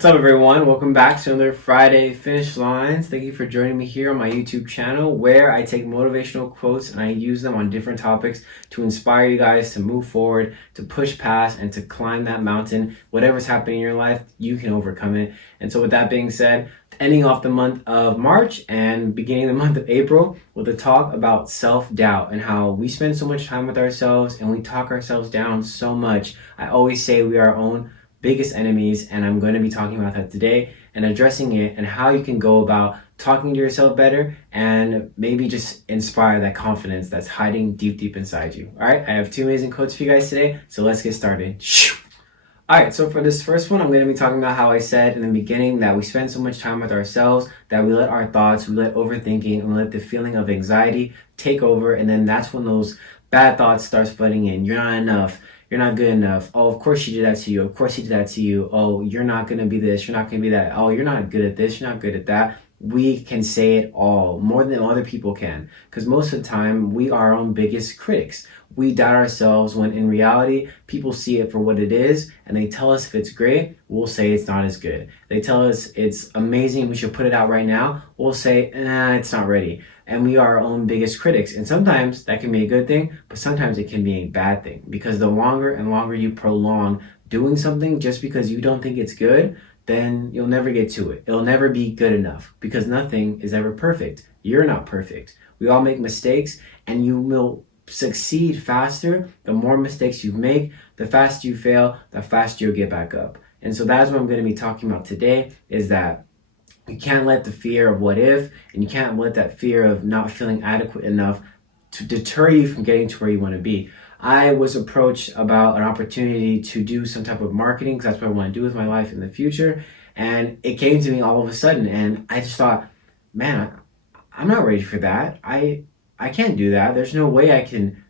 What's up, everyone? Welcome back to another Friday Finish Lines. Thank you for joining me here on my YouTube channel where I take motivational quotes and I use them on different topics to inspire you guys to move forward, to push past, and to climb that mountain. Whatever's happening in your life, you can overcome it. And so with that being said, ending off the month of March and beginning the month of April with a talk about self-doubt and how we spend so much time with ourselves and we talk ourselves down so much. I always say we are our own biggest enemies, and I'm going to be talking about that today and addressing it and how you can go about talking to yourself better and maybe just inspire that confidence that's hiding deep inside you. All right, I have two amazing quotes for you guys today, so let's get started. All right, so for this first one, I'm going to be talking about how I said in the beginning that we spend so much time with ourselves that we let our thoughts, we let overthinking, and we let the feeling of anxiety take over, and then that's when those bad thoughts start flooding in. You're not enough. You're not good enough. Oh, of course she did that to you. Of course he did that to you. Oh, you're not going to be this. You're not going to be that. Oh, you're not good at this. You're not good at that. We can say it all more than other people can, because most of the time we are our own biggest critics. We doubt ourselves when in reality people see it for what it is and they tell us if it's great, we'll say it's not as good. They tell us it's amazing, we should put it out right now, we'll say it's not ready. And we are our own biggest critics, and sometimes that can be a good thing, but sometimes it can be a bad thing, because the longer and longer you prolong doing something just because you don't think it's good, then you'll never get to it. It'll never be good enough, because nothing is ever perfect. You're not perfect. We all make mistakes, and you will succeed faster. The more mistakes you make, the faster you fail, the faster you'll get back up. And so that's what I'm going to be talking about today, is that you can't let the fear of what if, and you can't let that fear of not feeling adequate enough to deter you from getting to where you want to be. I was approached about an opportunity to do some type of marketing, because that's what I want to do with my life in the future. And it came to me all of a sudden, and I just thought, man, I'm not ready for that. I can't do that. There's no way I can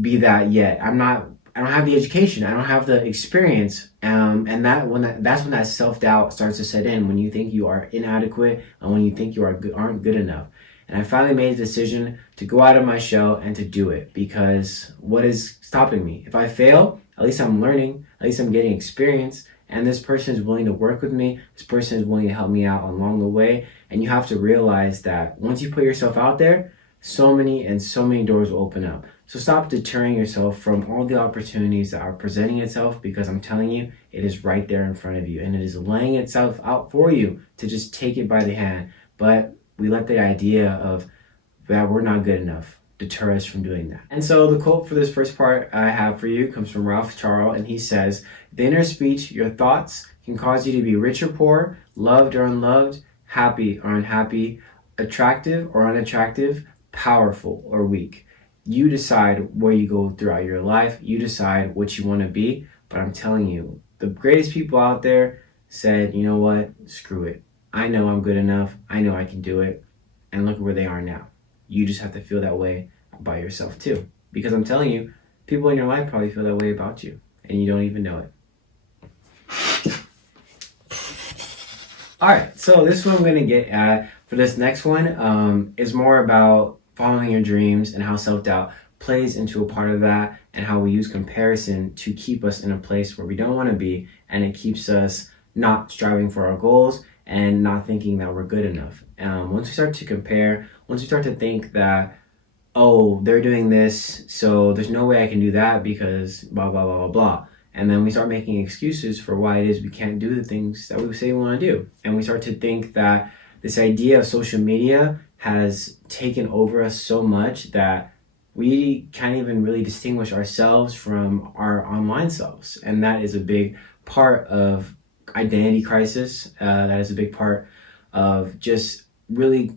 be that yet. I don't have the education. I don't have the experience. And that's when that self-doubt starts to set in, when you think you are inadequate and when you think you aren't good enough. And I finally made a decision to go out of my shell and to do it, because what is stopping me? If I fail, at least I'm learning, at least I'm getting experience, and this person is willing to work with me. This person is willing to help me out along the way. And you have to realize that once you put yourself out there, so many doors will open up. So stop deterring yourself from all the opportunities that are presenting itself, because I'm telling you, it is right there in front of you, and it is laying itself out for you to just take it by the hand. But we let the idea of that we're not good enough deter us from doing that. And so the quote for this first part I have for you comes from Ralph Charles, and he says, "The inner speech, your thoughts, can cause you to be rich or poor, loved or unloved, happy or unhappy, attractive or unattractive, powerful or weak. You decide where you go throughout your life. You decide what you want to be." But I'm telling you, the greatest people out there said, you know what, screw it. I know I'm good enough. I know I can do it. And look where they are now. You just have to feel that way about yourself too. Because I'm telling you, people in your life probably feel that way about you, and you don't even know it. All right, so this is what I'm going to get at for this next one is more about following your dreams and how self-doubt plays into a part of that, and how we use comparison to keep us in a place where we don't want to be, and it keeps us not striving for our goals and not thinking that we're good enough. Once we start to compare, once we start to think that, oh, they're doing this, so there's no way I can do that because blah, blah, blah, blah, blah. And then we start making excuses for why it is we can't do the things that we say we want to do. And we start to think that this idea of social media has taken over us so much that we can't even really distinguish ourselves from our online selves. And that is a big part of identity crisis. That is a big part of just really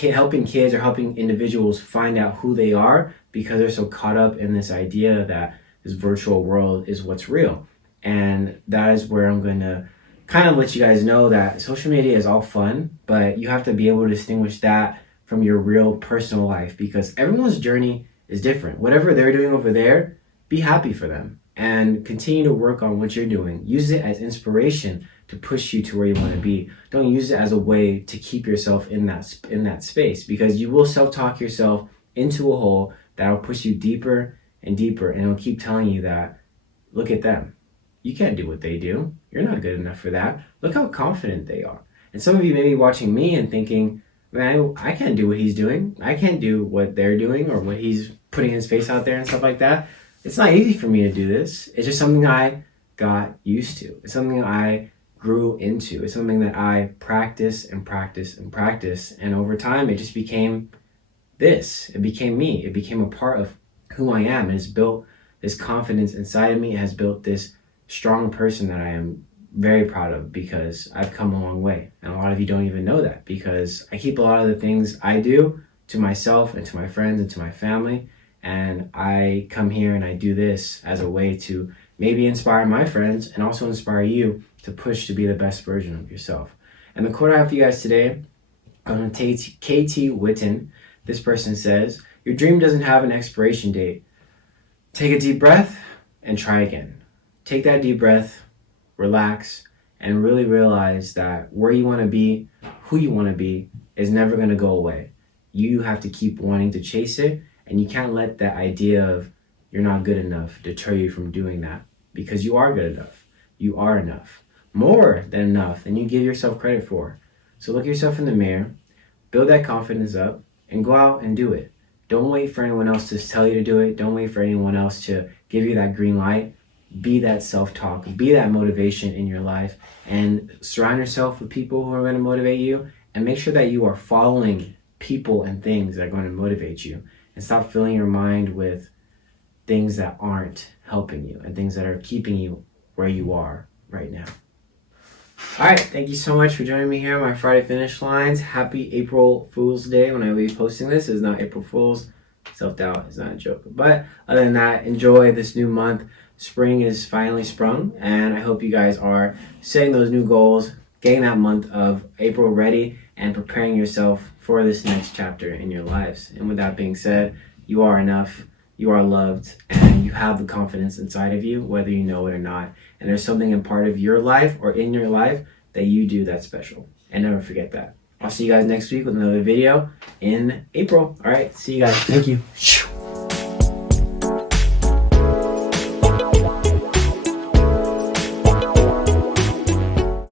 helping kids or helping individuals find out who they are, because they're so caught up in this idea that this virtual world is what's real. And that is where I'm going to kind of let you guys know that social media is all fun, but you have to be able to distinguish that from your real personal life, because everyone's journey is different. Whatever they're doing over there, be happy for them and continue to work on what you're doing. Use it as inspiration to push you to where you want to be. Don't use it as a way to keep yourself in that space, because you will self-talk yourself into a hole that will push you deeper and deeper, and it'll keep telling you that, look at them. You can't do what they do. You're not good enough for that. Look how confident they are. And some of you may be watching me and thinking, man, I can't do what he's doing. I can't do what they're doing or what he's putting his face out there and stuff like that. It's not easy for me to do this. It's just something I got used to. It's something I grew into. It's something that I practice and practice and practice. And over time, it just became this. It became me. It became a part of who I am. And it's built this confidence inside of me. It has built this strong person that I am very proud of because I've come a long way. And a lot of you don't even know that because I keep a lot of the things I do to myself and to my friends and to my family. And I come here and I do this as a way to maybe inspire my friends and also inspire you to push to be the best version of yourself. And the quote I have for you guys today, KT Witten. This person says, your dream doesn't have an expiration date. Take a deep breath and try again. Take that deep breath, relax, and really realize that where you want to be, who you want to be, is never going to go away. You have to keep wanting to chase it, and you can't let that idea of you're not good enough deter you from doing that, because you are good enough. You are enough. More than enough than you give yourself credit for. So look yourself in the mirror, build that confidence up, and go out and do it. Don't wait for anyone else to tell you to do it. Don't wait for anyone else to give you that green light. Be that self-talk, be that motivation in your life, and surround yourself with people who are going to motivate you, and make sure that you are following people and things that are going to motivate you, and stop filling your mind with things that aren't helping you and things that are keeping you where you are right now. All right, thank you so much for joining me here on my Friday Finish Lines. Happy April Fool's Day when I will be posting this. It's not April Fool's. Self-doubt is not a joke. But other than that, enjoy this new month. Spring is finally sprung, and I hope you guys are setting those new goals, getting that month of April ready, and preparing yourself for this next chapter in your lives. And with that being said, you are enough, you are loved, and you have the confidence inside of you, whether you know it or not. And there's something in part of your life or in your life that you do that's special. And never forget that. I'll see you guys next week with another video in April. All right, see you guys. Thank you.